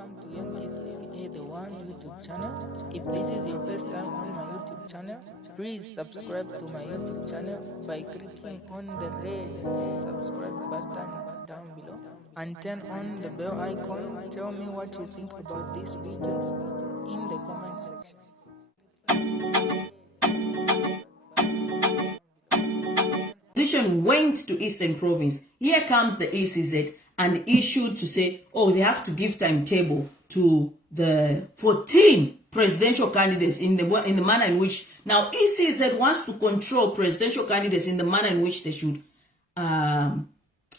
welcome to Young Kizzy, the one YouTube channel. If this is your first time on my YouTube channel, please subscribe to my YouTube channel by clicking on the red subscribe button down below and turn on the bell icon. Tell me what you think about this video in the comment section. Opposition went to Eastern Province. Here comes the ECZ and issued to say, oh, they have to give timetable to the 14 presidential candidates in the manner in which now ECZ wants to control presidential candidates in the manner in which they should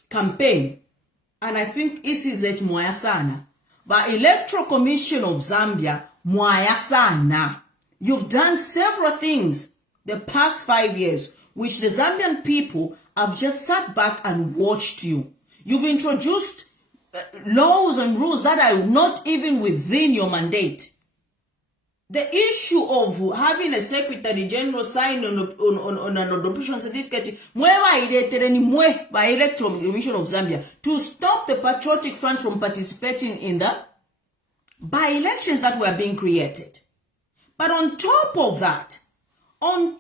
campaign. And I think ECZ mwaya sana. But Electoral Commission of Zambia mwaya sana. You've done several things the past 5 years which the Zambian people have just sat back and watched you. You've introduced laws and rules that are not even within your mandate. The issue of having a Secretary General sign on an adoption certificate by Electoral Commission of Zambia to stop the Patriotic Front from participating in the by-elections that were being created. But on top of that, one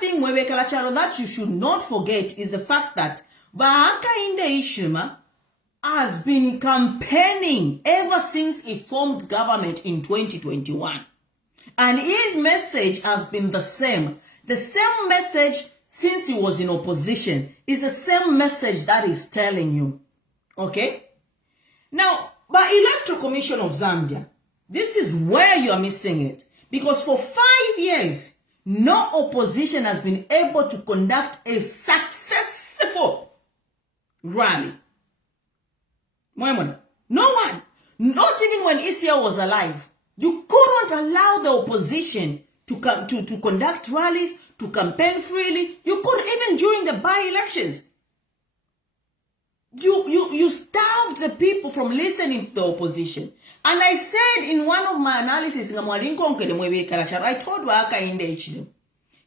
thing that you should not forget is the fact that Bahaka Inde Ishima has been campaigning ever since he formed government in 2021. And his message has been the same. The same message since he was in opposition is the same message that he's telling you. Okay? Now, by Electoral Commission of Zambia, this is where you are missing it. Because for 5 years, no opposition has been able to conduct a successful rally. No one. Not even when Isia was alive. You couldn't allow the opposition to conduct rallies, to campaign freely. You couldn't even during the by-elections. You starved the people from listening to the opposition. And I said in one of my analysis, I told Waka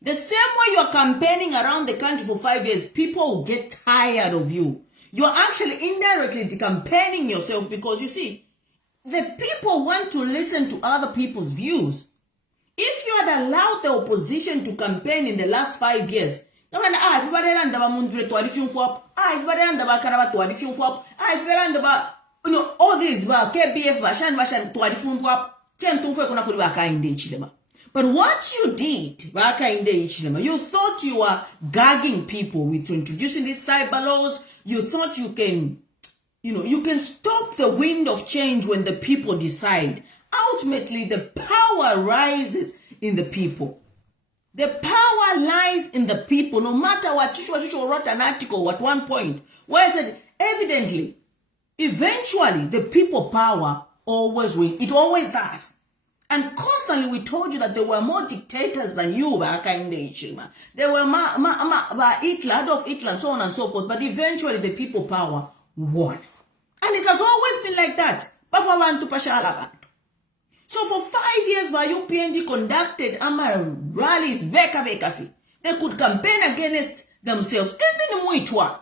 the same way you are campaigning around the country for 5 years, people will get tired of you. You are actually indirectly campaigning yourself because you see, the people want to listen to other people's views. If you had allowed the opposition to campaign in the last 5 years, all these KBF but what you did you thought you were gagging people with introducing these cyber laws. You thought you can stop the wind of change when the people decide. Ultimately, the power rises in the people. The power lies in the people. No matter what Chuchu wrote an article at one point where I said, evidently, eventually, the people power always wins. It always does. And constantly we told you that there were more dictators than you back in the Ichima. There were Hitler, Adolf Hitler, and so on and so forth. But eventually the people power won. And it has always been like that. So for 5 years, UPND conducted rallies, they could campaign against themselves. Even Muitwa,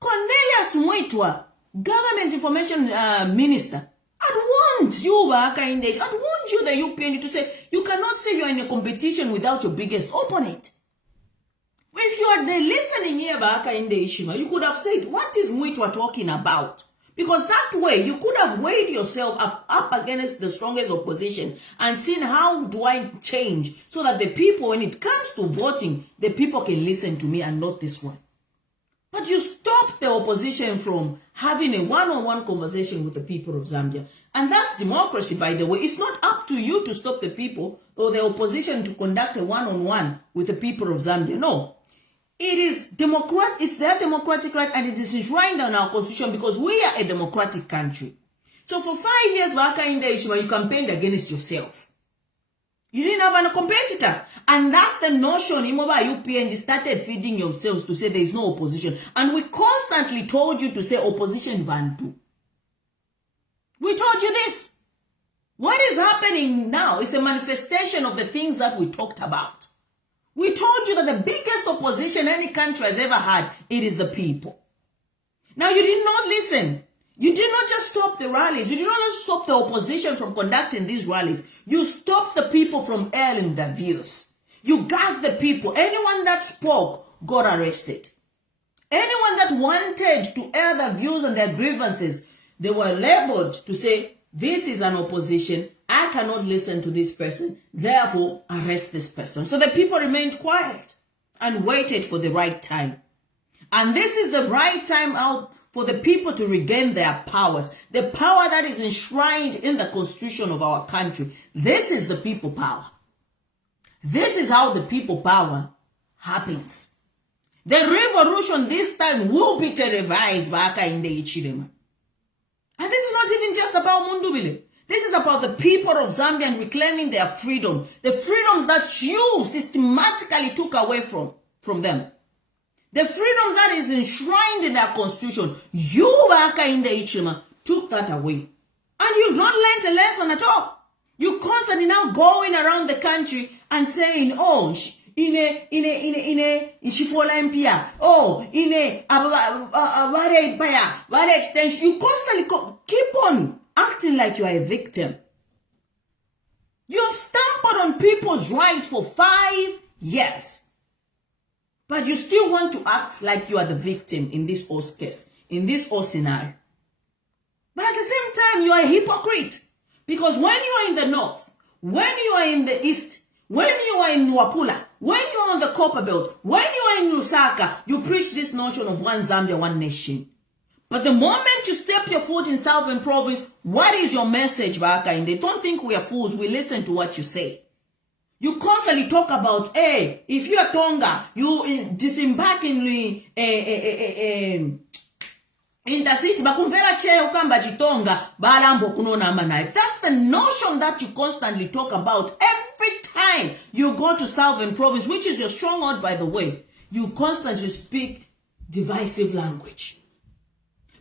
Cornelius Muitwa, Government Information Minister, I'd want you, I'd want you, the UPND, to say, you cannot say you're in a competition without your biggest opponent. If you are listening here, you could have said, what is Muitwa talking about? Because that way, you could have weighed yourself up against the strongest opposition and seen how do I change so that the people, when it comes to voting, the people can listen to me and not this one. But you stopped the opposition from having a one-on-one conversation with the people of Zambia. And that's democracy, by the way. It's not up to you to stop the people or the opposition to conduct a one-on-one with the people of Zambia. No. It is it's their democratic right and it is enshrined in our constitution because we are a democratic country. So for 5 years, you campaigned against yourself. You didn't have a competitor. And that's the notion UPNG started feeding yourselves to say there is no opposition. And we constantly told you to say opposition Bantu. We told you this. What is happening now is a manifestation of the things that we talked about. We told you that the biggest opposition any country has ever had, it is the people. Now you did not listen. You did not just stop the rallies. You did not just stop the opposition from conducting these rallies. You stopped the people from airing their views. You gagged the people. Anyone that spoke got arrested. Anyone that wanted to air their views and their grievances, they were labeled to say, this is an opposition. I cannot listen to this person. Therefore, arrest this person. So the people remained quiet and waited for the right time. And this is the right time out for the people to regain their powers. The power that is enshrined in the constitution of our country. This is the people power. This is how the people power happens. The revolution this time will be televised by Hakainde Hichilema. And this is not even just about Mundubile. This is about the people of Zambia and reclaiming their freedom. The freedoms that you systematically took away from them. The freedoms that is enshrined in their constitution. You, Hakainde Hichilema, took that away. And you don't learn a lesson at all. You constantly now going around the country and saying, oh, Shifola Empia, oh, Vare extension. You constantly keep on acting like you are a victim. You have stampered on people's rights for 5 years. But you still want to act like you are the victim in this whole case, in this whole scenario. But at the same time, you are a hypocrite. Because when you are in the north, when you are in the east, when you are in Wapula, when you are on the Copper Belt, when you are in Lusaka, you preach this notion of one Zambia, one nation. But the moment you step your foot in Southern Province, what is your message, Hakainde? Don't think we are fools. We listen to what you say. You constantly talk about, hey, if you are Tonga, you disembark in intercity bakumvera cheo kamba chitonga balambo kunona manai. That's the notion that you constantly talk about every time you go to Southern Province, which is your stronghold, by the way. You constantly speak divisive language.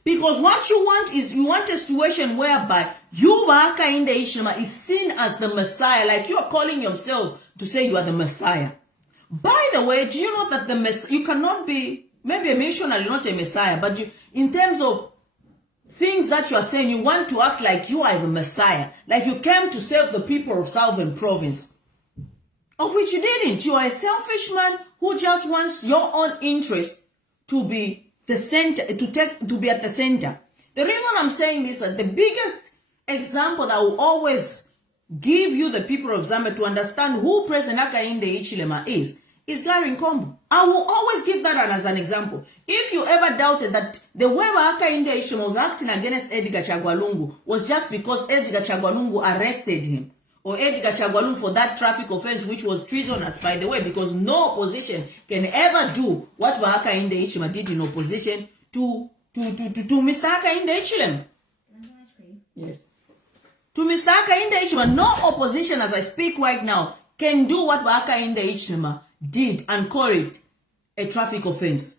Because what you want is, you want a situation whereby you, Hakainde Hichilema, is seen as the Messiah, like you are calling yourself to say you are the Messiah. By the way, do you know that you cannot be maybe a missionary, not a Messiah, but you, in terms of things that you are saying, you want to act like you are the Messiah, like you came to save the people of Southern Province, of which you didn't. You are a selfish man who just wants your own interest to be the center, to be at the center. The reason I'm saying this, that the biggest example that will always give you the people of Zambia to understand who President Hakainde Hichilema is Gary Nkombo. I will always give that as an example. If you ever doubted that the way Hakainde Hichilema was acting against Edgar Chagwa Lungu was just because Edgar Chagwa Lungu arrested him, or Edgar Chagwa Lungu for that traffic offense, which was treasonous, by the way, because no opposition can ever do what Hakainde Hichilema did in opposition to Mr. Hakainde Hichilema. Yes. To Mr. Hakainde Hichilema, no opposition, as I speak right now, can do what Hakainde Hichilema did and call it a traffic offense.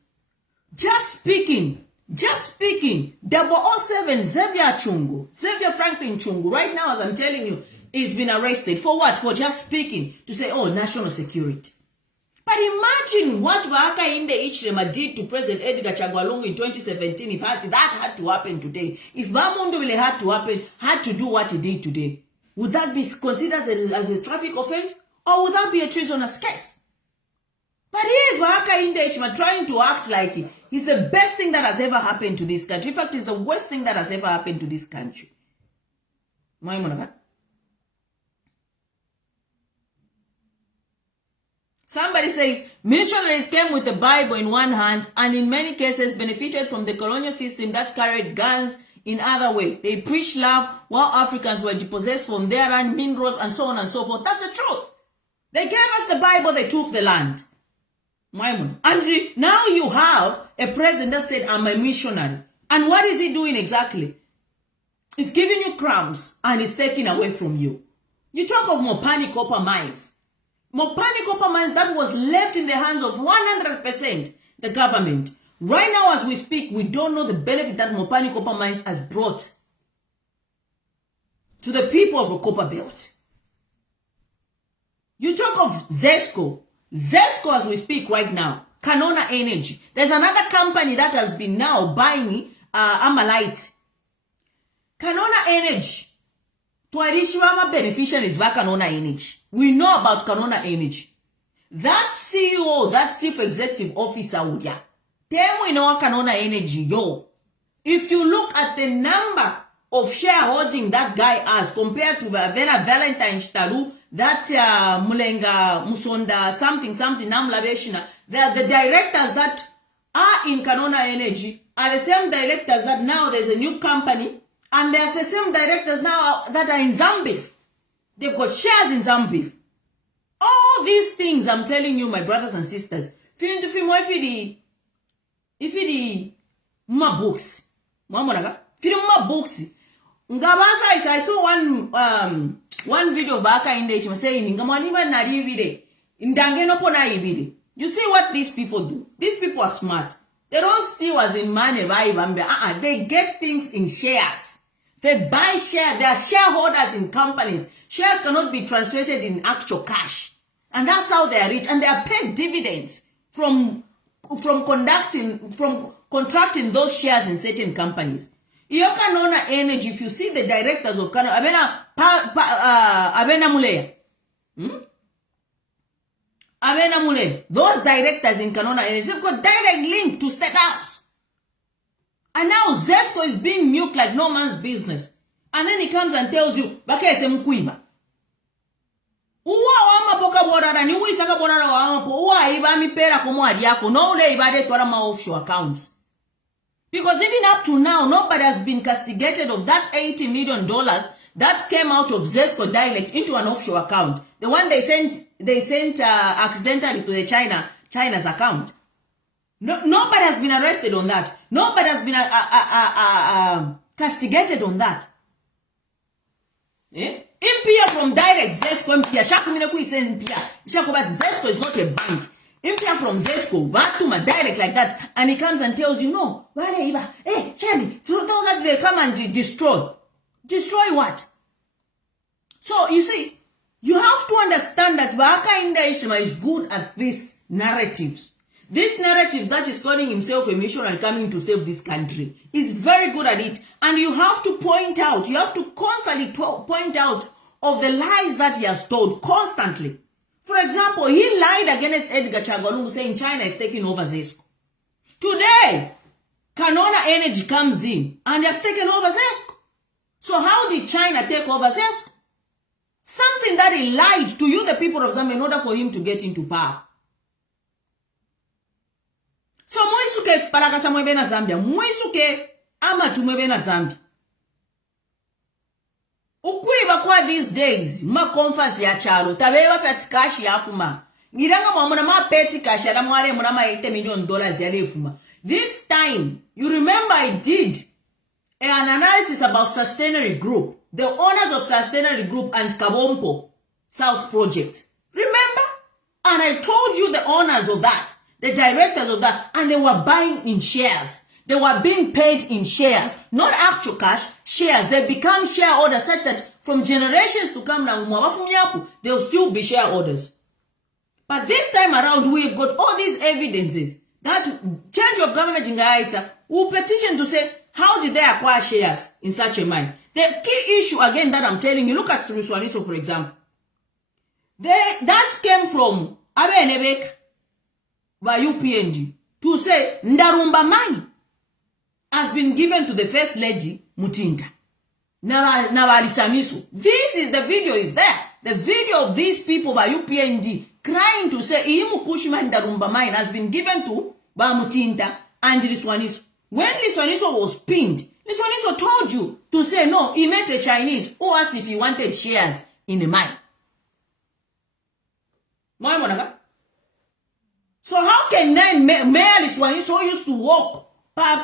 Just speaking, 007 Xavier Franklin Chungu, right now as I'm telling you, he's been arrested. For what? For just speaking to say, oh, national security. But imagine what Hakainde Hichilema did to President Edgar Chagwa Lungu in 2017 if that had to happen today. If Bamundubile had to do what he did today, would that be considered as a traffic offense? Or would that be a treasonous case? But here's Hakainde Hichilema trying to act like he's the best thing that has ever happened to this country. In fact, it's the worst thing that has ever happened to this country. Somebody says, missionaries came with the Bible in one hand and in many cases benefited from the colonial system that carried guns in other way. They preached love while Africans were dispossessed from their land, minerals, and so on and so forth. That's the truth. They gave us the Bible, they took the land. And now you have a president that said, I'm a missionary. And what is he doing exactly? It's giving you crumbs and it's taking away from you. You talk of Mopani copper mines. Mopani copper mines that was left in the hands of 100% the government. Right now as we speak, we don't know the benefit that Mopani copper mines has brought to the people of the copper belt. You talk of Zesco. Zesco as we speak right now, Canona Energy. There's another company that has been now buying Amalite Kanona Energy. Twarishwama beneficiaries ba Kanona Energy. We know about Kanona Energy. That CEO, that chief executive officer, Udia. Temu ino Kanona Energy, yo. If you look at the number of shareholding that guy has compared to Vera Valentine Chitaru, that Mulenga Musonda, something, Namlaveshina, the directors that are in Kanona Energy are the same directors that now there's a new company, and there's the same directors now that are in Zambia. They've got shares in Zambia. All these things, I'm telling you, my brothers and sisters, if it my books, my books. I saw one video back in the saying, you see what these people do? These people are smart. They don't steal as in money, right? They get things in shares. They buy shares. They are shareholders in companies. Shares cannot be translated in actual cash. And that's how they are rich. And they are paid dividends from contracting those shares in certain companies. Iyo Kanona Energy, if you see the directors of Kanona, Abena Mulea. Abena Mulea. Those directors in Kanona Energy, they've got direct link to State House. And now Zesco is being milked like no man's business. And then he comes and tells you, Bakese Mkuiba. Uwa wama poka borara, ni uwi saka borara wama po, uwa iba mi pera komo adiako, no ule ibade twara ma offshore accounts. Because even up to now, nobody has been castigated of that $80 million that came out of Zesco direct into an offshore account. The one they sent accidentally to the China's account. No, nobody has been arrested on that. Nobody has been castigated on that. Eh? Impia from direct Zesco, Impia, Shakumina Kui says Impia. Shakubat Zesco is not a bank. Impia from Zesco, Batuma direct like that, and he comes and tells you, no, hey, Charlie, so don't let they come and destroy. Destroy what? So, you see, you have to understand that Baka Inda is good at these narratives. This narrative that is calling himself a missionary and coming to save this country is very good at it. And you have to point out, you have to constantly point out of the lies that he has told constantly. For example, he lied against Edgar Chagolungu saying China is taking over Zesco. Today, Kanona Energy comes in and has taken over Zesco. So how did China take over Zesco? Something that he lied to you, the people of Zambia, in order for him to get into power. So muisuke palakasa mwebe na Zambia, muisuke ama tumwebe na Zambia. Ukuiba kwa these days, ma conference ya chalo, tabewa fati kashi ya afuma. Ngiranga mwamuna ma peti kashi ya mware muna ma $80 million ya lefuma. This time, you remember I did an analysis about Sustainary Group, the owners of Sustainary Group and Kabompo South Project. Remember? And I told you the owners of that, the directors of that, and they were buying in shares. They were being paid in shares, not actual cash, shares. They become shareholders such that from generations to come now, they'll still be shareholders. But this time around, we've got all these evidences that change of government in Gaisa will petition to say, how did they acquire shares in such a manner? The key issue, again, that I'm telling you, look at Sumiswaniso, for example. That came from Abe Nebek by UPNG to say, Ndarumba Mai has been given to the First Lady, Mutinda. Navalisaniso. This is the video is there. The video of these people by UPND crying to say, Imu Kushima Ndarumba Mai has been given to Mutinda and Liswaniso. When Liswaniso was pinned, Liswaniso told you to say, no, he met a Chinese who asked if he wanted shares in the mine. So how can Mayor Liswaniso used to walk and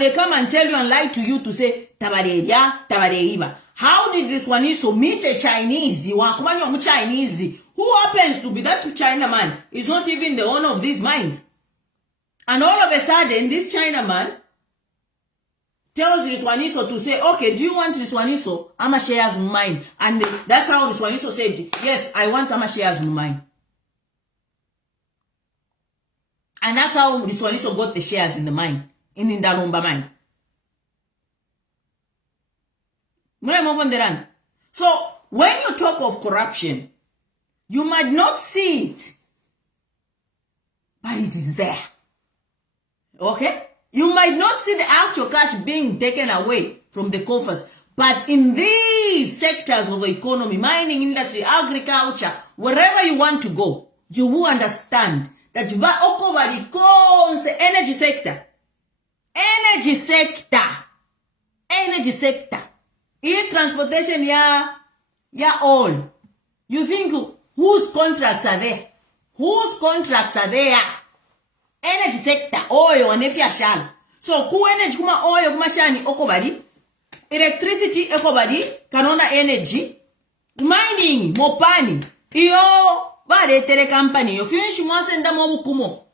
they come and tell you and lie to you to say Tabadeya. How did this one meet a Chinese who happens to be that Chinaman is not even the owner of these mines? And all of a sudden this Chinaman tells Riswaniso to say, okay, do you want Riswaniso? Ama shares mine. And that's how Riswaniso said, yes, I want Ama shares mine. And that's how Riswaniso got the shares in the mine, Indalumba mine. So when you talk of corruption, you might not see it, but it is there. Okay? You might not see the actual cash being taken away from the coffers, but in these sectors of the economy, mining industry, agriculture, wherever you want to go, you will understand that the energy sector. Energy sector. E-transportation, yeah, all. You think whose contracts are there? Whose contracts are there? Energy sector, oil, and if you shall. So, ku energy kuma oil kuma shani okobadi. Electricity ekobadi, kanona energy. Mining, mopani. Iyo, bade tele company. Yo finish mwasenda mobukumo.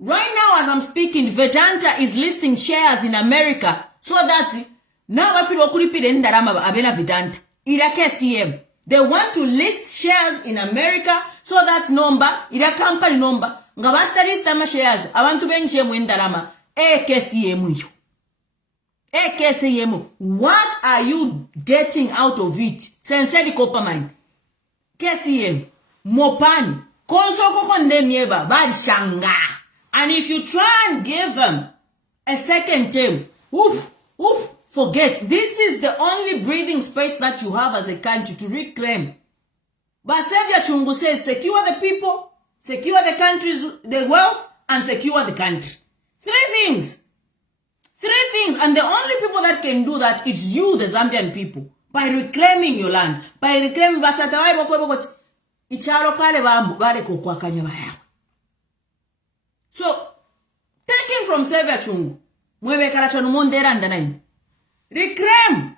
Right now, as I'm speaking, Vedanta is listing shares in America so that now I feel abena Vedanta. Ida KCM. They want to list shares in America so that number, ida company number, ngabasta list ama shares. Abantu bengishe mwendarama. KCM you. KCM. What are you getting out of it? Sensei Kopamine. KCM. Mopani. Konsoko kondemieba. Bad shanga. And if you try and give them a second term, forget. This is the only breathing space that you have as a country to reclaim. But Xavier Chungu says, secure the people, secure the country's the wealth, and secure the country. Three things. And the only people that can do that is you, the Zambian people, by reclaiming your land, by reclaiming So, taken from Xavier Chungu, reclaim,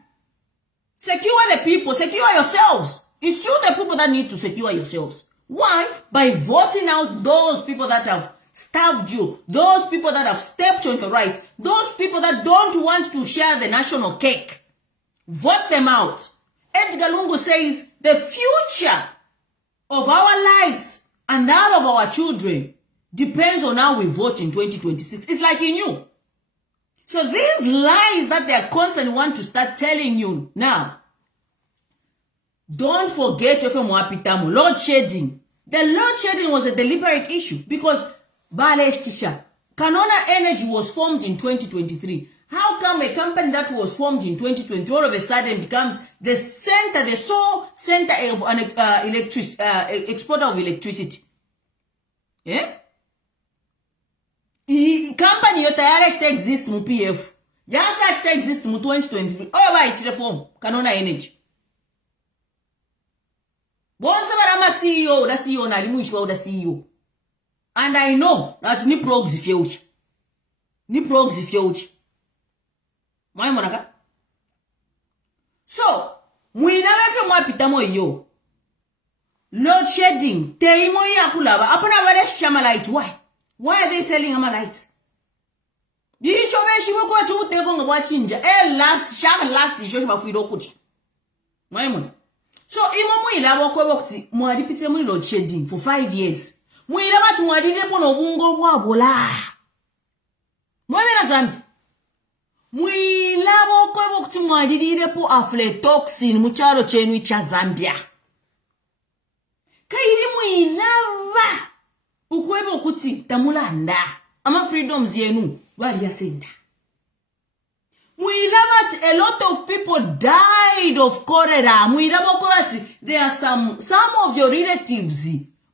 secure the people, secure yourselves. It's you the people that need to secure yourselves. Why? By voting out those people that have starved you, those people that have stepped on your rights, those people that don't want to share the national cake. Vote them out. Edgar Lungu says the future of our lives and that of our children depends on how we vote in 2026. It's like in you. So these lies that they are constantly want to start telling you now, don't forget load shedding. The load shedding was a deliberate issue because Ballot, Kanona Energy was formed in 2023. How come a company that was formed in 2020 all of a sudden becomes the sole center of an exporter of electricity? Yeah? Company yotayari shite exist mu PF. Yasa shite exist mu 2023. Oh ba itire form Kanona Energy. Bonza barama CEO, da CEO na limuishwa da CEO. And I know that ni proxy future. Ni proxy future. Mwai monaka? So, mwinawefe mwapitamo iyo. Load shedding. Teimo ya kulaba. Apana wale shama light. Why? Why are they selling ama lights? Dichobeshi wako watu uteko nga wachinja. Last isho mafuido kuti. Mwai. So, imo mwila wako wakati mwadipite mwi load shedding for 5 years. Mwila watu mwadide pono bungo wabola. Mwemena zambi. Mwila wako wakati mwadide po aflatoxin mucharo chenu cha Zambia. Kairi mwila wa. Ukwebo kuti tamulanda. Ama freedoms yenu wali yasenda. Muilabat, a lot of people died of cholera. Muilabat, there are some of your relatives.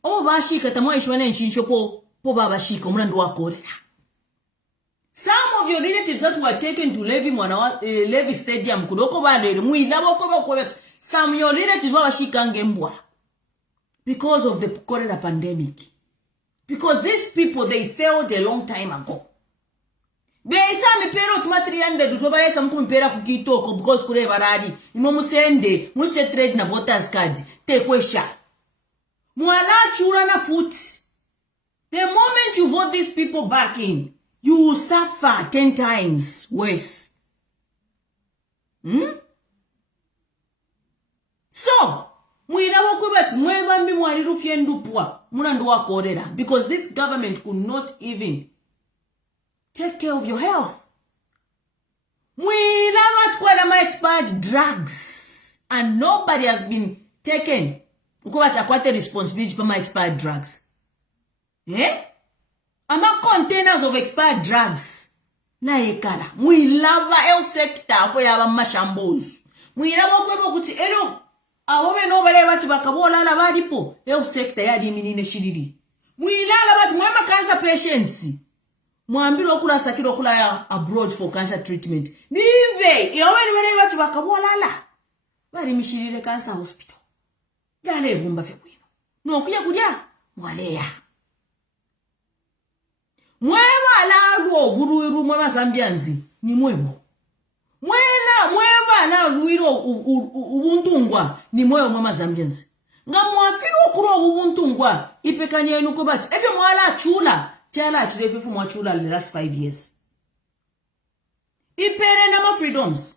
Oh, bashika tamoa ishwane nshinsho po babashika umrandu wa cholera. Some of your relatives that were taken to Levi Stadium kudoko badere. Muilabat, some of your relatives babashika ngembwa because of the cholera pandemic. Because these people, they failed a long time ago. Beisa mi pero tuma 300 utobale sa mkumpera kukitoko because kure baradi. Imo musende, musite trade na voters card. Tekwesha. Mwala chura na foot. The moment you vote these people back in, you will suffer 10 times worse. So, because this government could not even take care of your health. Mwilava tkwala expired drugs. And nobody has been taken. Ukubati akwate responsibility for my expired drugs. Ama containers of expired drugs. Na ekala. Mwilava health sector for yaba mashambos. Mwilava kwebo kuti elo. Awobe nobale bati bakabola la balipo. Health sector yadi minine shiriri. Mwilala bati mwema cancer patients. Mwambiro okula sakiro okula ya abroad for cancer treatment. Nive. Awobe nobale bati bakabola la. Bali mishirire cancer hospital. Gale bumba fe kwino. No kuja mwaleya. Mwema la guruiru mwema Zambianzi ni mwebo. Mwema la ruiro ubuntungwa ni mwema Zambianzi. Nga mwafiru okuro ubuntungwa ipekanye yenu kubati. Efe mwala chula. Chala achirefe fu mwachula the last 5 years. Ipere na ma freedoms.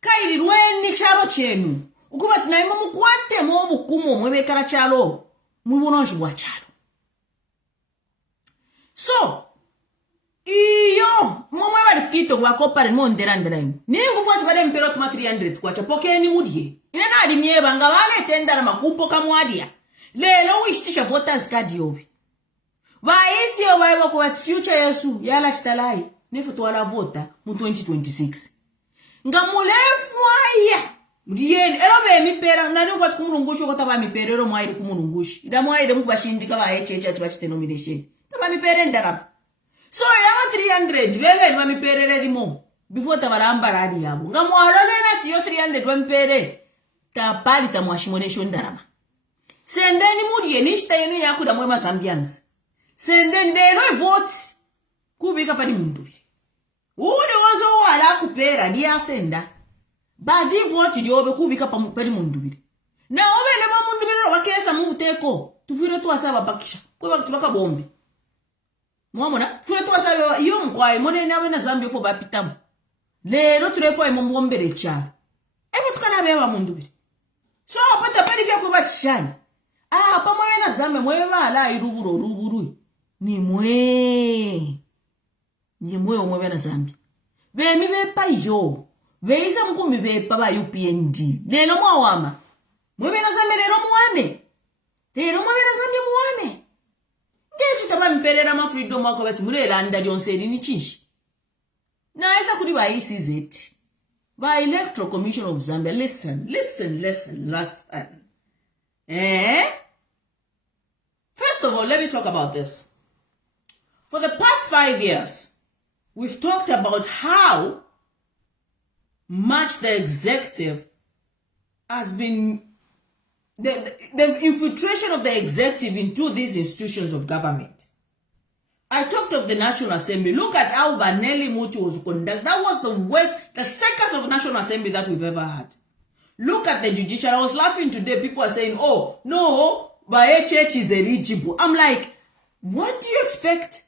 Kairi rweni charo chenu. Ukubati na ima mkwate mwobukumo mwebekara chalo. Mwibunonji bwa chalo. So, iyo, mwa bali kito kwa kopare mo nderandera imi. Ningu fuati bale mpero tuma 300 kwa chapoke ni mudie. Ina na adimieba nga wale tenda na makupo kamwadia. Lelo wishisha voters card yobi. Vaisi yo waiwa kwa future yesu yala chitalai. Nefu tuwala vota mu 2026. Nga mulefu haya. Mdieni, elobe mipera, nani mfati kumulungushu kota ba miperero mwaide kumulungushu. Ida mwaide mkubashindika ba echecha tibachite nomination. Taba mipere ndarapa. So yama 300 veve wa mipere limo before tabaramba radi yabo. Nga mwalole na tiyo 300 wa mipere tapali tamwashimonesho ndarama. Sendeni mudiye nishita yenu yaku da mwema Zambians. Sendendelo vote kubika pali mundubi. Ude wazo wala kupera diya senda. Badi vote diobe kubika pali mundubi. Na obe lema mundubi wakesa mubuteko. Tufiro tuwasaba bakisha. Kwa tubaka bombi. Mwamona, fwe tuwasaba iyo mkwae mwone nawe na Zambia fo bapitamu. Lero turefo mwombere cha. Evo tukana bewa mundubi. So pata pali fya kubachishani. Pamwe na Zambia mwewa ala iruburu. Ni mwe na Zambia. Vemi bepa yo. Veisa mkumi bepa ba UPND. Lelo mwawama. Mwewe na Zambia lelo mwame. Lelo mwewe na Zambia mwame. Ngechi taba mperera ma freedom wako bati murela anda lyonseri ni chinshi. Na esa kuri ba ECZ. By Electoral Commission of Zambia. Listen. First of all, let me talk about this. For the past 5 years, we've talked about how much the executive has been, the infiltration of the executive into these institutions of government. I talked of the National Assembly. Look at how Baneli Mutu was conducted. That was the circus of National Assembly that we've ever had. Look at the Judicial. I was laughing today. People are saying, oh, no, Bayechechi is eligible. I'm like, what do you expect?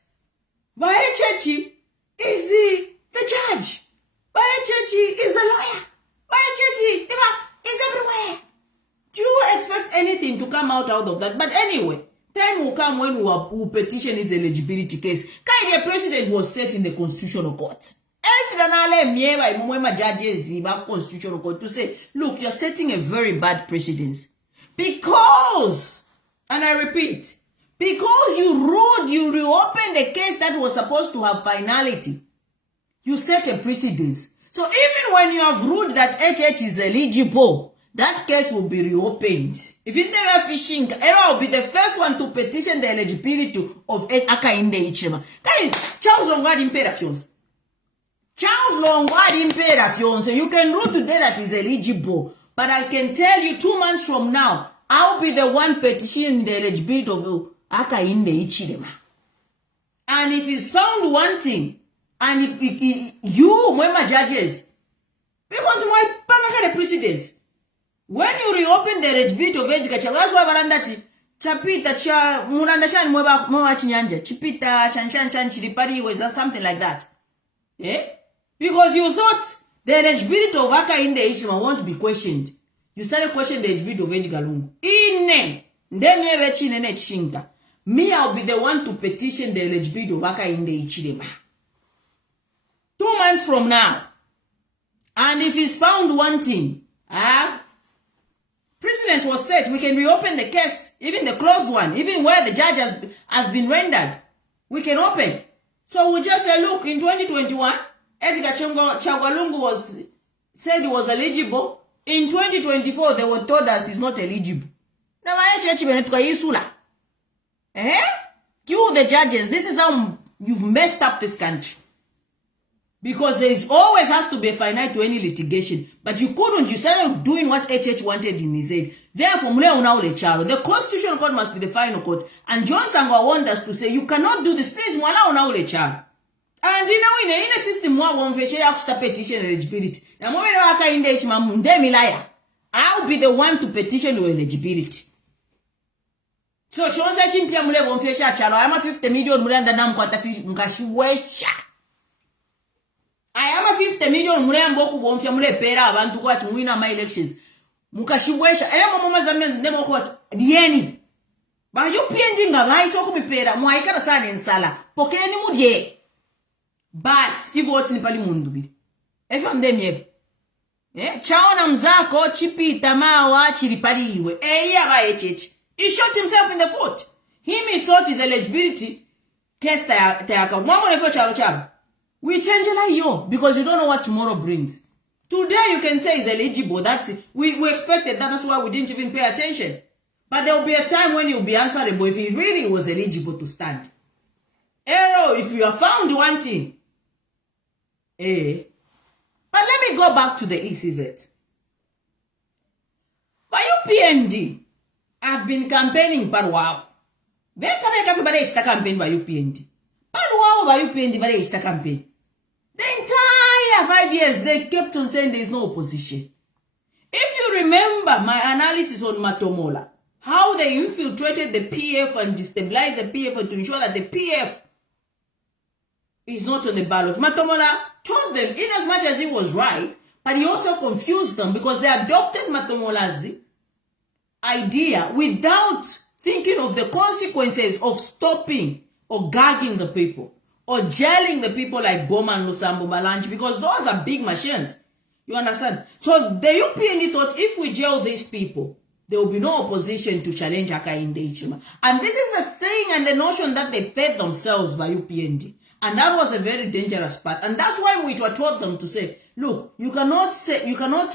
Bayechechi is the judge. Bayechechi is the lawyer. Bayechechi is everywhere. Do you expect anything to come out of that? But anyway, time will come when we petition his eligibility case. The president was set in the constitutional court. Constitutional court to say, look, you're setting a very bad precedence. Because, and I repeat, because you reopened a case that was supposed to have finality. You set a precedence. So even when you have ruled that HH is eligible, that case will be reopened. If you never fishing, Era will be the first one to petition the eligibility of Akainde Ichima. Charles Longard Impera Fions. Charles Longard Impera Fions. You can rule today that is eligible. But I can tell you 2 months from now, I'll be the one petitioning the eligibility of Akainde Ichima. And if it's found wanting, and you, Mwema judges, because my Pamaka precedence. When you reopen the eligibility of education, that's why barandati chapita cha murandashani mwa chinyanja chipita chan chiripari was that something like that. Because you thought the eligibility of Akainde Ishima won't be questioned. You started questioning the eligibility of Edgar Lungu. Me, I'll be the one to petition the eligibility of Akainde Ichirema. 2 months from now, And if he's found wanting, precedent was set. We can reopen the case, even the closed one, even where the judge has been rendered. We can open. So we just say, look, in 2021, Edgar Chagwalungu said he was eligible. In 2024, they were told us he's not eligible. Now, you, the judges, this is how you've messed up this country. Because there always has to be a finite to any litigation. But you couldn't. You started doing what HH wanted in his head. Therefore, the Constitutional Court must be the final court. And John Sangwa warned us to say, you cannot do this. Please, and you know, in a system, one petition eligibility. I'll be the one to petition your eligibility. So, I'm a 50 million I am a 50 million mboku bomfya mulepera abantu kwati mwina my elections mukashibwesha mama zamezi ndemo kwati dieni ba UPND nga ngaiso kumipera mwaikara sana ensala pokeni mudye but ivoti ni pali mundu bili efa ndemye chaona mzako chipita mawa chilipaliwe yaba HH he shot himself in the foot. He thought his eligibility case ta account mama lefo chalo chalo. We change like yo because you don't know what tomorrow brings. Today you can say he's eligible. That's it. We expected that. That's why we didn't even pay attention. But there will be a time when you'll be answerable if he really was eligible to stand. If you are found wanting. But let me go back to the ECZ. By UPND, I've been campaigning for a while. Everybody is campaign by UPND. By UPND, but it's the campaign. The entire 5 years, they kept on saying there is no opposition. If you remember my analysis on Matomola, how they infiltrated the PF and destabilized the PF to ensure that the PF is not on the ballot. Matomola told them, in as much as he was right, but he also confused them because they adopted Matomola's idea without thinking of the consequences of stopping or gagging the people, or jailing the people like Boma and Lusambo Balanchi, because those are big machines. You understand? So the UPND thought if we jail these people, there will be no opposition to challenge Hakainde Hichilema. And this is the thing and the notion that they fed themselves by UPND. And that was a very dangerous part. And that's why we were taught them to say, look, you cannot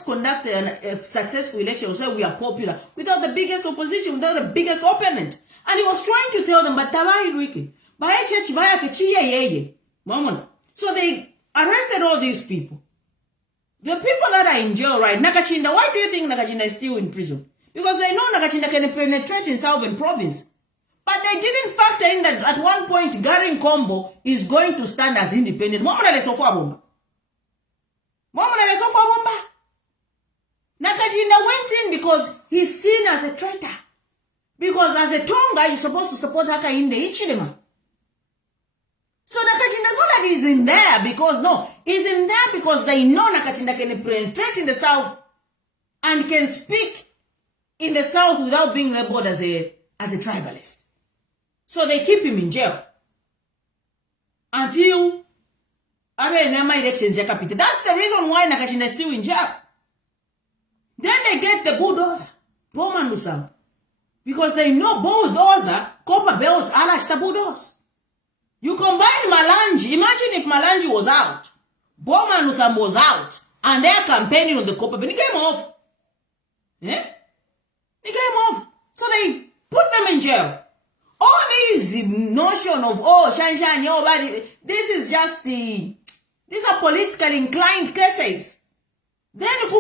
conduct a successful election or say we are popular without the biggest opposition, without the biggest opponent. And he was trying to tell them, but Tabai Wiki. So they arrested all these people. The people that are in jail, right? Nakachinda, why do you think Nakachinda is still in prison? Because they know Nakachinda can penetrate in Southern Province. But they didn't factor in that at one point, Garin Combo is going to stand as independent. Nakachinda went in because he's seen as a traitor. Because as a Tonga, you're supposed to support Hakainde Hichilema. So Nakachinda's not that he's in there because, no, he's in there because they know Nakachinda can penetrate in the south and can speak in the south without being labeled as a tribalist. So they keep him in jail until elections. That's the reason why Nakachinda is still in jail. Then they get the bulldozer, Bowman Lusam, because they know bulldozer, copper belts, alashta bulldozer. You combine Malanji. Imagine if Malanji was out, Bowman Lusam was out, and they're campaigning on the copper, but he came off. Yeah? He came off. So they put them in jail. All these notion of, shine, this is just these are politically inclined cases. Then it is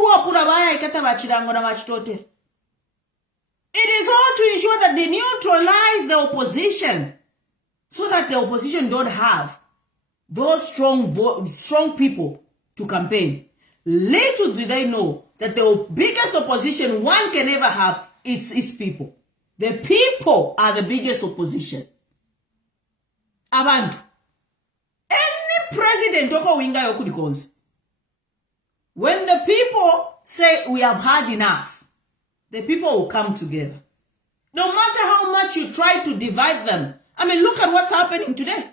all to ensure that they neutralize the opposition so that the opposition don't have those strong people to campaign. Little do they know that the biggest opposition one can ever have is people. The people are the biggest opposition. Abantu. Any president, when the people say we have had enough, the people will come together. No matter how much you try to divide them. I mean, look at what's happening today.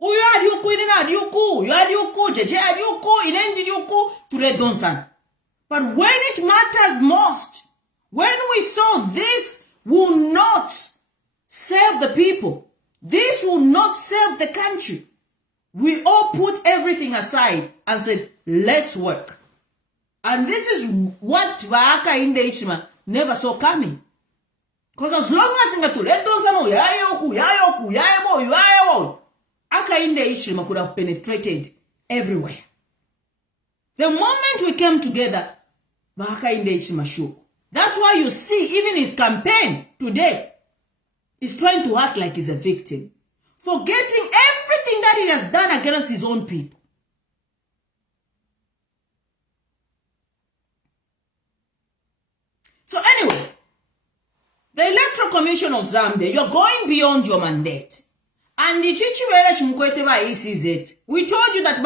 Uyo adiuku, inena adiuku, yo adiuku, jeje adiuku, inendi adiuku, turedonsan. But when it matters most, when we saw this will not serve the people, this will not serve the country, we all put everything aside and said, let's work. And this is what Vaaka Inde Ishima never saw coming. Because as long as Aka Inde Ishima could have penetrated everywhere. The moment we came together, Vaaka Inde Ishima shook. That's why you see, even his campaign today is trying to act like he's a victim, forgetting everything that he has done against his own people. So anyway, the Electoral Commission of Zambia, you're going beyond your mandate. And the Chichiwele Shimkwete ba ECZ, we told you that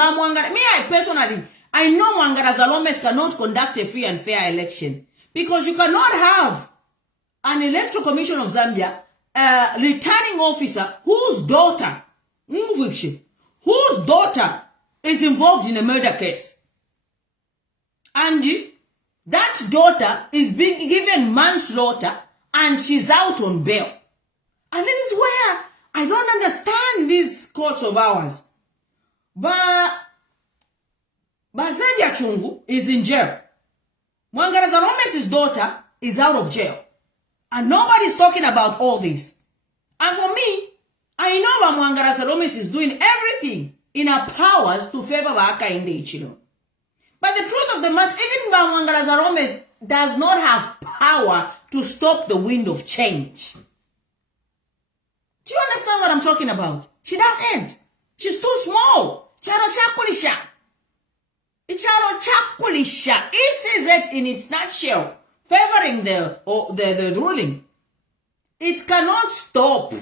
I know Mwangara Zalomes cannot conduct a free and fair election. Because you cannot have an Electoral Commission of Zambia returning officer whose daughter is involved in a murder case. And that daughter is being given manslaughter and she's out on bail. And this is where I don't understand these courts of ours. But Xavier Chungu is in jail. Mwangara Zalomes' daughter is out of jail. And nobody's talking about all this. And for me, I know that Mwangara Zalomes is doing everything in her powers to favor Vaaka Inde Ishima. But the truth of the matter, even Mwangara Zalomes does not have power to stop the wind of change. Do you understand what I'm talking about? She doesn't. She's too small. Charo chakulisha. Icharo chakulisha. ECZ in its nutshell, favoring the ruling. It cannot stop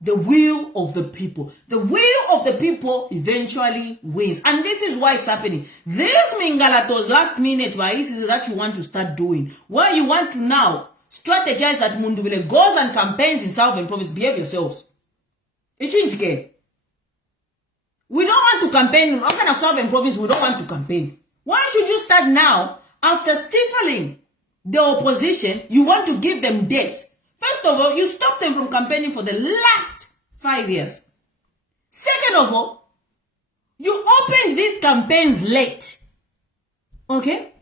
the will of the people. The will of the people eventually wins. And this is why it's happening. These Mingalatos last minute is that you want to start doing. Where you want to now strategize that Mundubile goes and campaigns in Southern Province. Behave yourselves. It change again. We don't want to campaign. What kind of Southern Province we don't want to campaign? Why should you start now? After stifling the opposition, you want to give them dates. First of all, you stop them from campaigning for the last 5 years. Second of all, you opened these campaigns late. Okay?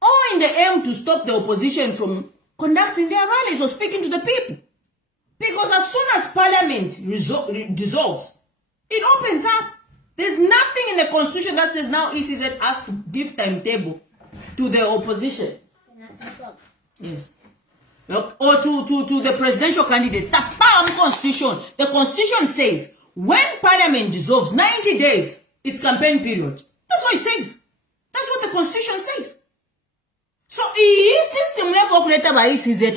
All in the aim to stop the opposition from conducting their rallies or speaking to the people. Because as soon as Parliament dissolves, it opens up. There's nothing in the Constitution that says now ECZ has to give timetable to the opposition. Yes. Or to the presidential candidates. The Constitution. The Constitution says when Parliament dissolves, 90 days, it's campaign period. That's what it says. That's what the Constitution says. So, system level created by ECZ,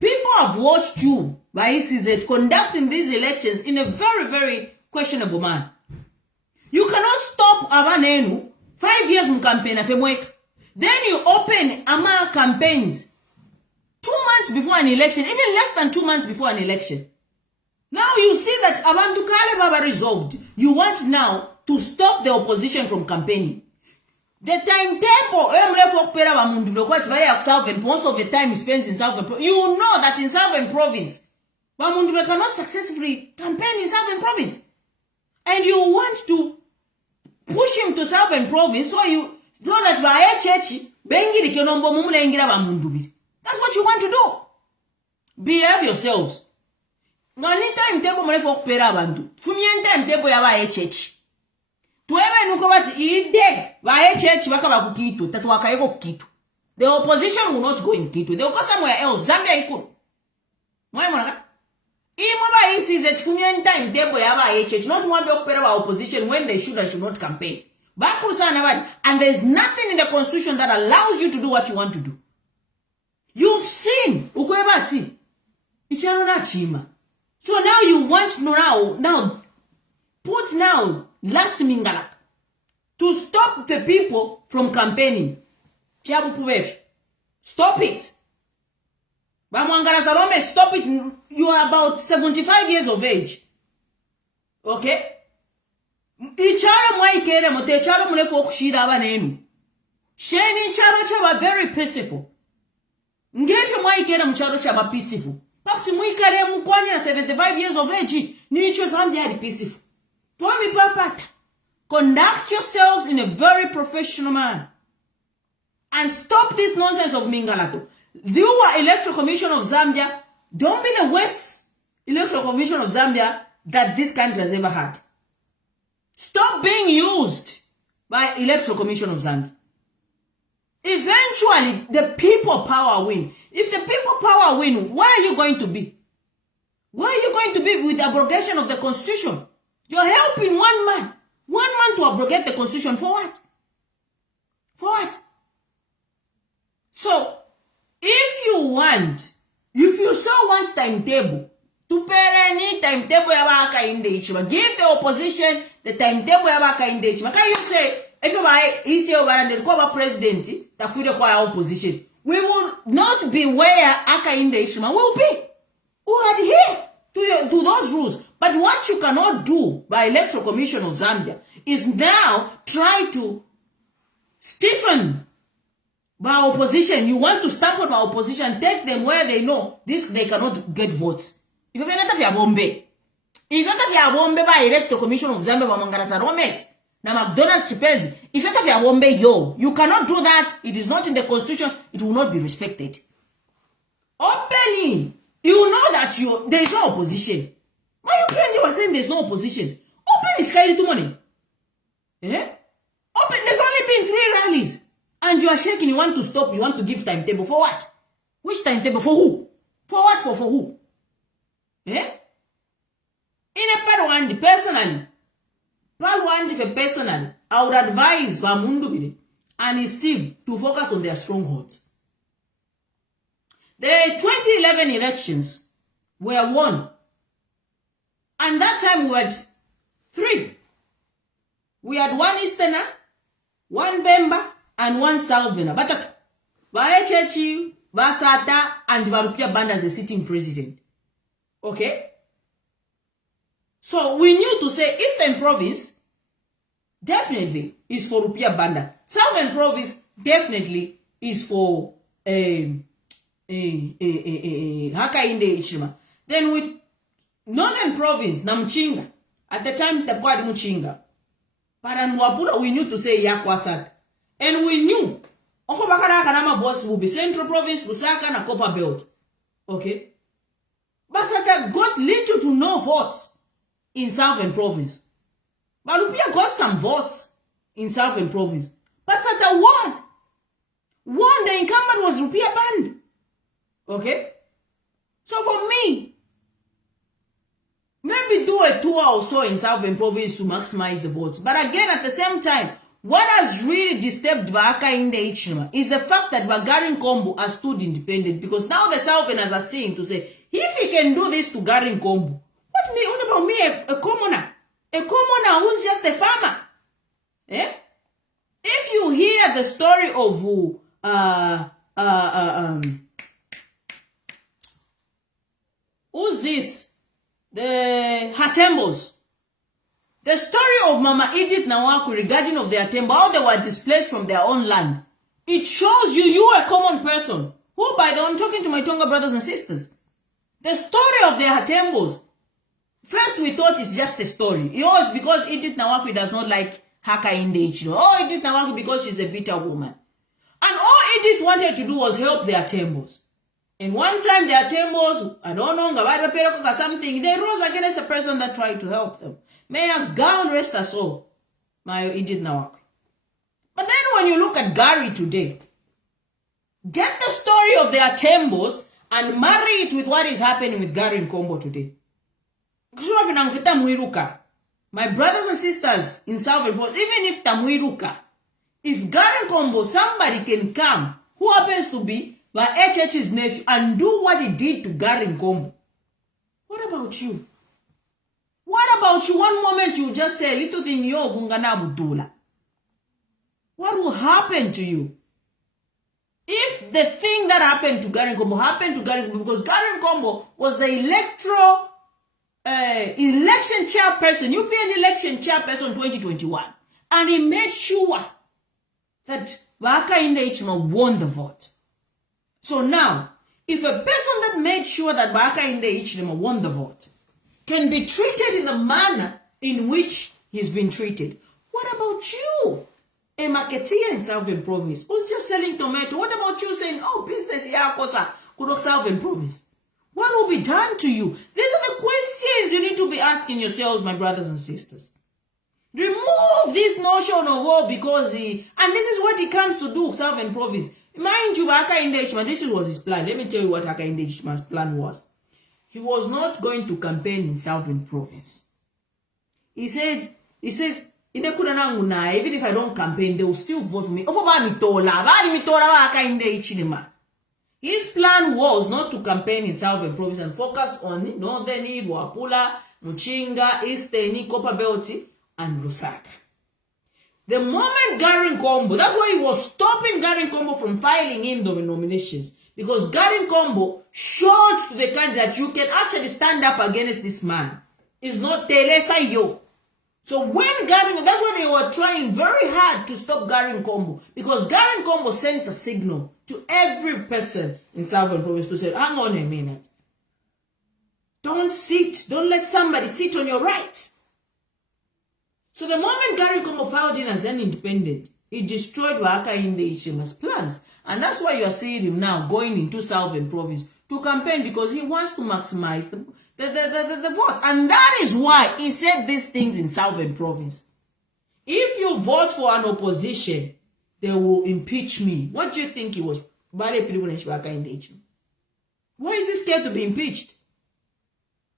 people have watched you by ECZ conducting these elections in a very, very questionable manner. You cannot stop Abanenu 5 years in campaign of a. Then you open AMA campaigns 2 months before an election, even less than 2 months before an election. Now you see that Abantu Kale Baba resolved. You want now to stop the opposition from campaigning. The timetable, most of the time is spent in Southern Province. You know that in Southern Province, Bamundube cannot successfully campaign in Southern Province. And you want to push him to Southern Province so that that's what you want to do. Behave yourselves. Time table the opposition will not go in Quito. They will go somewhere else. Zambia ikulu. Not one opposition when they should and should not campaign. And there's nothing in the Constitution that allows you to do what you want to do. You've seen so now you want to now put last Mingala to stop the people from campaigning. Stop it. Stop it. You are about 75 years of age. Okay? Icharo mwaikere mote charo mulefo kushira abanenu. Sheni charo chaba very peaceful. Ngefe mwaikere mcharo chaba peaceful. Pakuti mwikare mkwanya na 75 years of age. Ni icho Zambia hadi peaceful. Tuami papata. Conduct yourselves in a very professional manner. And stop this nonsense of Mingalato. You are Electoral Commission of Zambia. Don't be the worst Electoral Commission of Zambia that this country has ever had. Stop being used by Electoral Commission of Zambia. Eventually, the people power win. If the people power win, where are you going to be? Where are you going to be with the abrogation of the Constitution? You're helping one man to abrogate the Constitution. For what? For what? So, if you saw one timetable, to pay any timetable yabaka in the Ichima, give the opposition the timetable yabaka in the Ichima. Can you say, if you buy ECO and the president, the food of our opposition, we will not be where Aka in the Ichima will be. Who adhere to those rules. But what you cannot do by Electoral Commission of Zambia is now try to stiffen by opposition. You want to stamp on my opposition, take them where they know they cannot get votes. If you not have Bombe, if you have Bombe by Electoral Commission of Zambia, Mangara Romes, na McDonald's Chipenzi, if you have Bombe, you cannot do that. It is not in the Constitution. It will not be respected. Openly, you know that there is no opposition. Why you were saying there is no opposition? Open it, carry to money. Eh? Open. There's only been 3 rallies. And you are shaking, you want to stop, you want to give timetable. For what? Which timetable? For who? For what? For who? Eh? In a Parwandi, personally, I would advise Bamundu and his team to focus on their strongholds. The 2011 elections were won. And that time we had 3. We had 1 Easterner, 1 Bemba, and 1 Salvina. But Baechechi, Basata, and Barupia Banda as a sitting president. Okay? So we knew to say Eastern Province definitely is for Rupia Banda. Southern Province definitely is for Haka Inde Ichima. Then with Northern Province, Namchinga. At the time, Takwadi Muchinga. Paranwapura, we knew to say Yakwasat. And we knew Okobakara Kanama votes will be Central Province, Lusaka, and Copper Belt. Okay? Basata got little to no votes in Southern Province. Balupia got some votes in Southern Province. Basata won. The incumbent was Rupia Band. Okay? So for me, maybe do a tour or so in Southern Province to maximize the votes. But again, at the same time, what has really disturbed Baka in the Ichima is the fact that Bagarin Kombo has stood independent, because now the Southerners are saying to say, if he can do this to Garin Kombo, what about me, a commoner? A commoner who's just a farmer? Eh? If you hear the story of who's this? The Hatembos. The story of Mama Edith Nawaku regarding of their temple, how they were displaced from their own land. It shows you a common person. Who, by the way, I'm talking to my Tonga brothers and sisters. The story of the Hatembos. First we thought it's just a story. It was because Edith Nawaku does not like Haka Indage. Oh, Edith Nawaku because she's a bitter woman. And all Edith wanted to do was help their temples. And one time their temples, I don't know, or something, they rose against the person that tried to help them. May a God rest her soul, my Edith Nawaku. But then when you look at Gary today, get the story of their temples and marry it with what is happening with Gary and Kombo today. My brothers and sisters in South Report, even if Tamuiruka, if Gary Kombo, somebody can come who happens to be my HH's nephew and do what he did to Gary Kombo, what about you? What about you? One moment you just say, little thing yo bungana budula. What will happen to you? If the thing that happened to Gary Kombo happened to Gary Kombo, because Gary Kombo was the electoral election chairperson, UPN election chairperson 2021. And he made sure that Hakainde Hichilema won the vote. So now, if a person that made sure that Hakainde Hichilema won the vote can be treated in the manner in which he's been treated, what about you? A marketeer in Southern Province who's just selling tomato. What about you saying, oh, business yakosa kudo Southern Province? What will be done to you? These are the questions you need to be asking yourselves, my brothers and sisters. Remove this notion of war because and this is what he comes to do, Southern Province. Mind you, Hakainde Hichilema, this was his plan. Let me tell you what Hakainde Hichilema's plan was. He was not going to campaign in Southern Province. He says, even if I don't campaign, they will still vote for me. His plan was not to campaign in Southern Province and focus on Northern, Wapula, Muchinga, Eastern, Copperbelt, and Lusaka. The moment Garin Combo, that's why he was stopping Garin Combo from filing in the nominations. Because Garin Combo showed to the country that you can actually stand up against this man. It's not Telesa Yo. So when Garin, that's why they were trying very hard to stop Garin Combo. Because Garin Combo sent a signal to every person in Southern Province to say, hang on a minute. Don't let somebody sit on your right. So the moment Garin Combo filed in as an independent, he destroyed Hakainde Hichilema's plans. And that's why you are seeing him now going into Southern Province to campaign because he wants to maximize the votes. And that is why he said these things in Southern Province. If you vote for an opposition, they will impeach me. What do you think he was? Why is he scared to be impeached?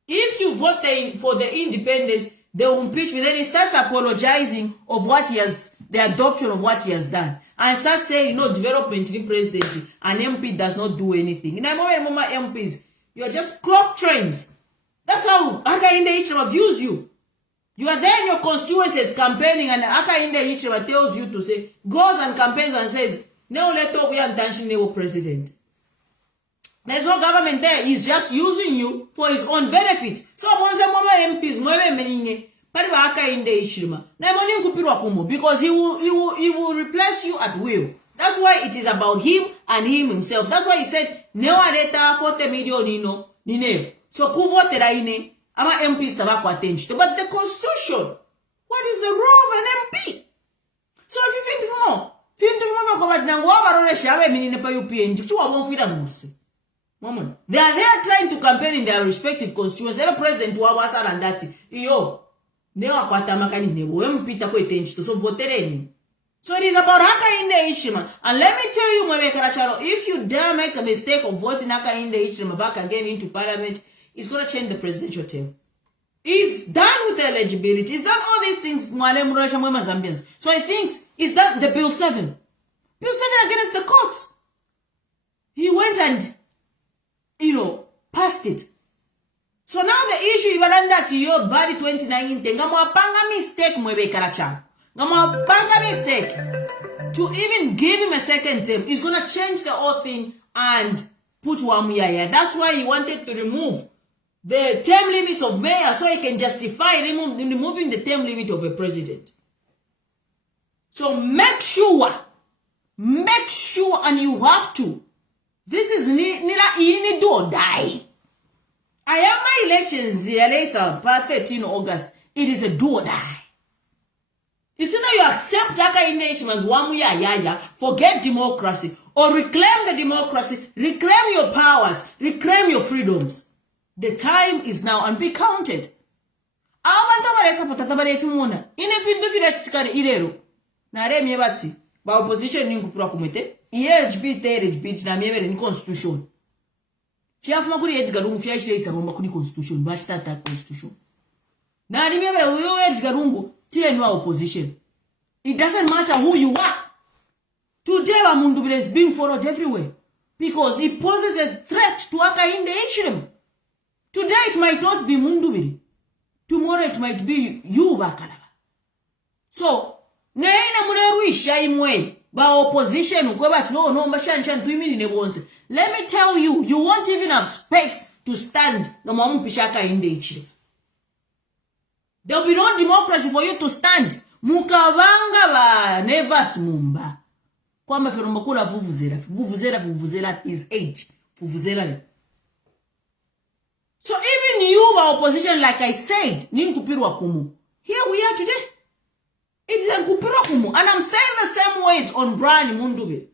If you vote for the independence, they will impeach me. Then he starts apologizing of what he has, the adoption of what he has done. And starts saying, development in presidency, an MP does not do anything. In a moment, MPs, you are just clock trains. That's how Hakainde Hichilema views you. You are there in your constituencies campaigning, and Hakainde Hichilema tells you to say, goes and campaigns and says, no, let us be intentional president. There's no government there. He's just using you for his own benefit. So once a moment MPs, because he will replace you at will. That's why it is about him and him himself. That's why he said, "Newa leta 40 million nino." So kuvote la ine, ama MPs tabako attention. But the constitution, what is the role of an MP? So if you think more they are there trying to campaign in their respective constituencies. The president was and that yo. So it is about Hakainde Hichilema. And let me tell you, if you dare make a mistake of voting Hakainde Hichilema back again into parliament, it's going to change the presidential term. He's done with eligibility. He's done all these things. So he thinks he's done the Bill 7. Bill 7 against the courts. He went and, passed it. So now the issue is that your body 2019, panga mistake mistake to even give him a second term. He's gonna change the whole thing and put Wamuyaya. That's why he wanted to remove the term limits of mayor so he can justify removing the term limit of a president. So make sure, and you have to. This is nila do or die. I have my elections later, 13 August. It is a do or die. It's either you accept Hakainde Hichilema's Wamuyaya, forget democracy, or reclaim the democracy, reclaim your powers, reclaim your freedoms. The time is now and be counted. Abantu abalesa efimuna. Inefindu filatikane ilero. Na re miebati. Ba opposition ninkupura kumete. LGBT na miebere ni constitution. Fiafuma kuri Edgar Lungu fiashile isabomba kuri constitution. Bashita constitution. Na ni miebere uyo Edgar Lungu tiye nwa opposition. It doesn't matter who you are. Today Mundubile is being followed everywhere. Because it poses a threat to Hakainde Hichilema. Today it might not be Mundubile. Tomorrow it might be you, Bakalaba. So, neina muneruisha imwe ba opposition ukweba no mashanshan tuimini nebonse. Let me tell you, you won't even have space to stand no mampisha Hakainde Hichilema. There will be no democracy for you to stand. Mukavanga ba nevas mumba. Kwamba feromba kula vuvuzela at his age. Vuvuzela. So even you, our opposition, like I said, ni nkupirwa kumu. Here we are today. It's a nkupirwa kumu. And I'm saying the same words on Brian Mundube.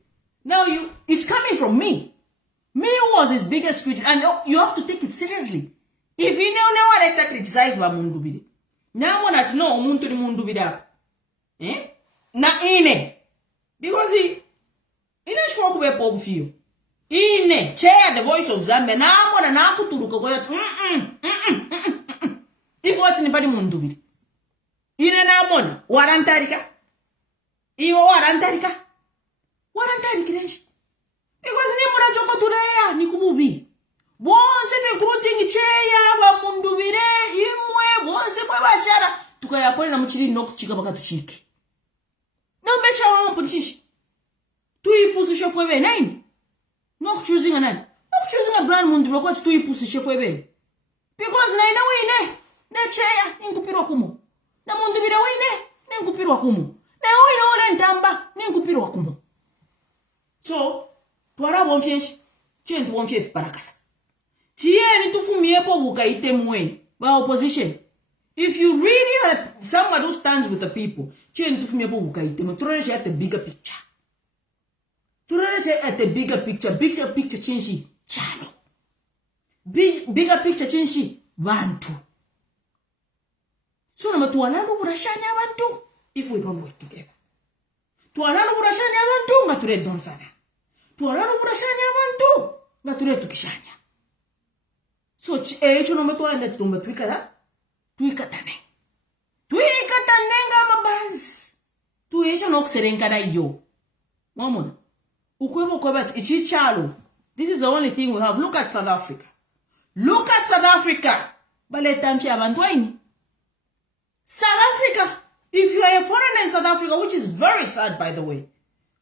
Now it's coming from me. Me was his biggest critic. And you have to take it seriously. If you never rest criticize by Mundube. Now one has no Muntu ni Mundube up. Na ine. Because he spoke about Bob Fio. Ine, chair the voice of Zambia. Now one and I could do if what's anybody Mundube. Ine na mona. Warantarika. Iwo warantarika. Warantarika. Because ni muna choko turea ni kububi. Bonse recruiting cheya ba Mundubire imwe bonse kwa bashara tukayapone na muchiri no kuchika baka tuchiki. No mecha wa mpunishishi. Tuipusi chef webe nine. No choosing nine. No choosing a brand Mundubire kwa tuipusi chef webe. Because na ina wine na cheya nkupirwa kumu. Na Mundubire wine ni nkupirwa kumu. Na wine ole ntamba ni nkupirwa kumu. So twara bomfyeshi chentu bomfyeshi parakasa. Tieni tufumiepo buka itemwe ba opposition. If you really have somebody who stands with the people, tieni tufumiepo buka itemwe. Turereshe at the bigger picture. Turereshe at the bigger picture. Bigger picture chenshi chalo. Bigger picture chenshi bantu. So nama tuwalalo burashani abantu if we don't work together. Tuwalalo burashani abantu nga ture donsana. Tuwalalo burashani abantu nga ture tukishanya. So echo no meto anda tumba tuikata tuikatane nga mabaz tu echo no kuserenka na yo momona ukwebo kweba ichichalo. This is the only thing we have. Look at South Africa. Baletamfi abantu aini South Africa. If you are a foreigner in South Africa, which is very sad by the way,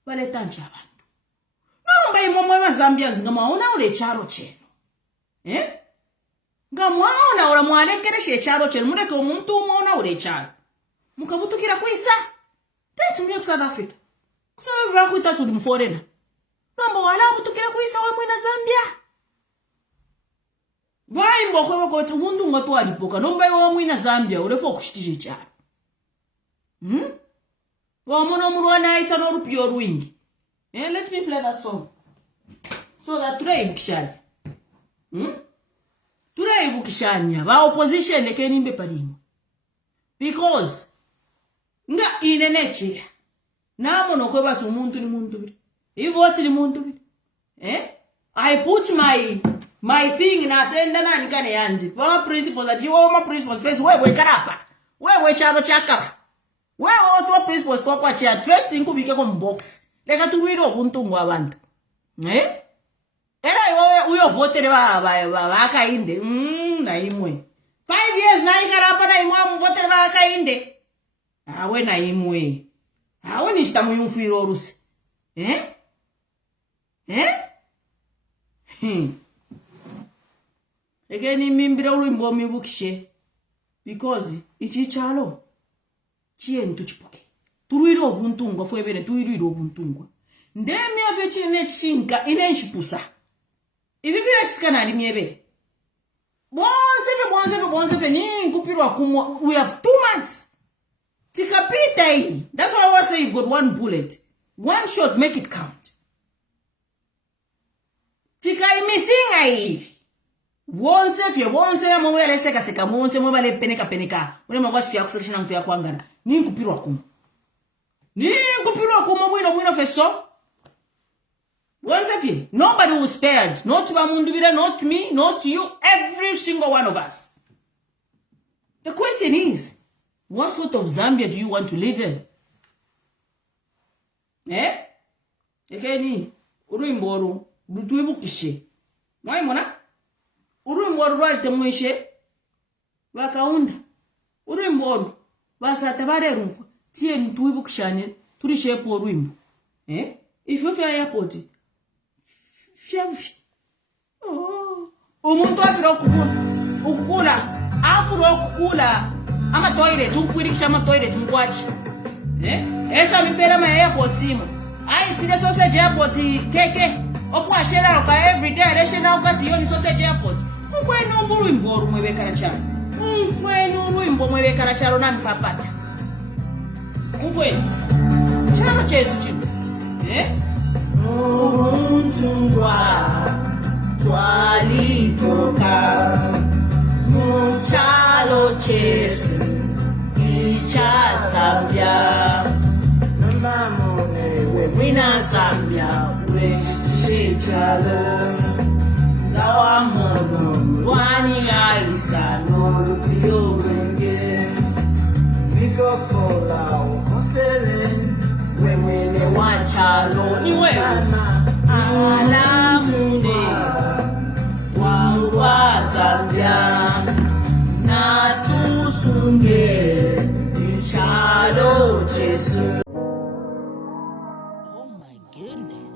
baletamfi abantu no mba imomo ma Zambians ngama ona ule charo cheno ngamwaona ora mwalekereshe charo chenu mureke omuntu umona ure charo mukabutukira kwisa tatu mwe South Africa kusaba bra kuita tuli mforena nombo wala butukira kwisa we mwina Zambia vai mbokwe ko tumundu ngatu alipoka nomba we mwina Zambia urefo kushitije charo wa mono murwana isa no rupio ruingi let me play that song so that today mkishali Tura ibukishanya ba opposition leke nimbe palimu because nga ineneche namo nokwe batu umuntu ni muntu biri ivo ati ni muntu biri I put my thing na senda na nikane yandi ba principles ajiwo ma principles face wewe karapa wewe chalo chakapa wewe otwa principles kwa cha trust nkubike ko box leka tuwiro ubuntu ngwa abantu era iwe uyo votere ba kainde na imwe 5 years na ikarapa na imwe mvotere ba kainde awe na imwe awe ni shitamu yumfiro rusi Again mimbira ulimbo mibukishe because ichichalo chien tuchipoke turuiro obuntungwa fwebere turuiro obuntungwa ndemi afechine chinka inenshipusa Ivikira chisikana ali miebe. Bonse ni nkupirwa kumo. We have 2 months. Tikapita hii. That's why I was saying you've got 1 bullet. 1 shot, make it count. Tika imisinga hii. Bonse ya mwe ya seka mwonse mwe bale peneka. Mwe mwagwa shifia kusekishina mfia kuangana. Ni nkupirwa kumo. Mwino feso. Nobody was spared. Not Mundubire, not me, not you, every single one of us. The question is, what sort of Zambia do you want to live in? Ekeni, uruimboru, butuibukishe. Mwaimona? Uruimboru rwaite mwishe, wakaunda. Uruimboru, basate barerumfa, tiye ntuibukishane, turishepo uruimbo. If you fly airport, umuntu afiro kukula afuro kukula ama toilet ukwirikisha ama toilet mkwachi esa mipera ma airport imo ai tile sausage airport keke opwa shera roka every day reshena ukati yoni sausage airport mkwenu mburu mwebekara charo mkwenu mwebekara charo na mpapata mkwenu chama chesu chino Untungwa twalitoka muchalo chesu icha Zambia we wina Zambia we shechalo gawa mono wani aisa no rupio wenge niko kola okosele we mwene wachalo ni we alamune wa Zambia na tusunge ichalo Jesu. Oh my goodness.